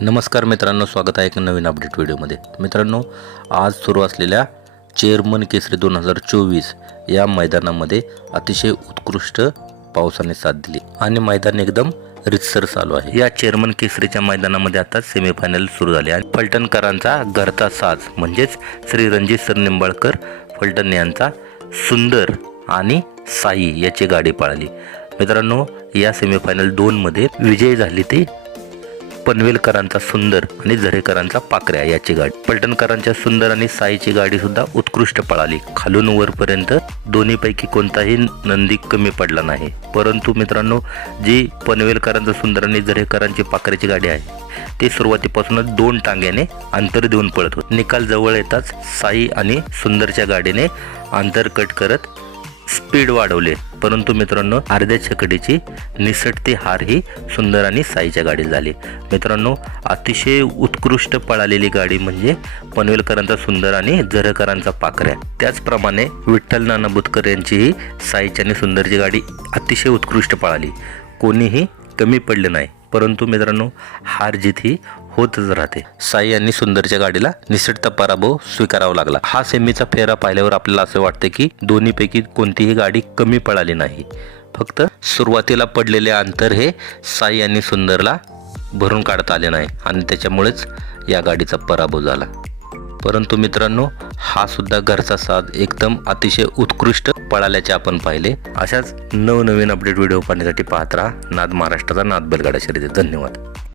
नमस्कार मित्रांनो स्वागत आहे एक नवीन अपडेट व्हिडिओमध्ये मित्रांनो आज सुरू असलेल्या चेअरमन केसरी दोन हजार चोवीस या मैदानामध्ये अतिशय उत्कृष्ट पावसाने साथ दिली आणि मैदान एकदम रितसर चालू आहे. या चेअरमन केसरीच्या मैदानामध्ये आता सेमीफायनल सुरू झाले आणि फलटणकरांचा घरचा साज म्हणजेच श्री रणजित सर निंबाळकर फलटण यांचा सुंदर आणि साई याची गाडी पाळली. मित्रांनो या सेमीफायनल दोनमध्ये विजयी झाली ती पनवेलकरांचा सुंदर आणि झरेकरांचा पाकऱ्या याची गाडी. पलटणकरांच्या सुंदर आणि साईची गाडी सुद्धा उत्कृष्ट पळाली. खालून वरपर्यंत दोन्हीपैकी कोणताही नंदी कमी पडला नाही. परंतु मित्रांनो जी पनवेलकरांचा सुंदर आणि झरेकरांची पाकऱ्याची गाडी आहे ती सुरुवातीपासूनच दोन टांग्याने अंतर देऊन पळत होते. निकाल जवळ येताच साई आणि सुंदरच्या गाडीने अंतर कट करत स्पीड वाढवले. परंतु मित्रांनो अर्ध्या छकडीची निसटती हार ही सुंदर आणि साईच्या गाडी झाली. मित्रांनो अतिशय उत्कृष्ट पळालेली गाडी म्हणजे पनवेलकरांचा सुंदर आणि जरकरांचा पाकऱ्या त्याचप्रमाणे विठ्ठल नाना बुतकर यांचीही साईची आणि सुंदरची गाडी अतिशय उत्कृष्ट पळाली. कोणीही कमी पडले नाही. परंतु मित्रांनो हार जीत ही होतच राहते. साई यांनी सुंदरच्या गाडीला निसटता पराभव स्वीकारावा लागला. हा सेमीचा फेरा पाहिल्यावर आपल्याला असं वाटतं की दोन्हीपैकी कोणतीही गाडी कमी पळाली नाही. फक्त सुरुवातीला पडलेले अंतर हे साई आणि सुंदरला भरून काढता आले नाही आणि त्याच्यामुळेच या गाडीचा पराभव झाला. परंतु मित्रांनो हा सुद्धा घरचा साथ एकदम अतिशय उत्कृष्ट पळाल्याचे आपण पाहिले. अशाच नवनवीन अपडेट व्हिडिओ पाहण्यासाठी पाहत राहा. नाद महाराष्ट्राचा नाद बैलगाडा शर्यती धन्यवाद.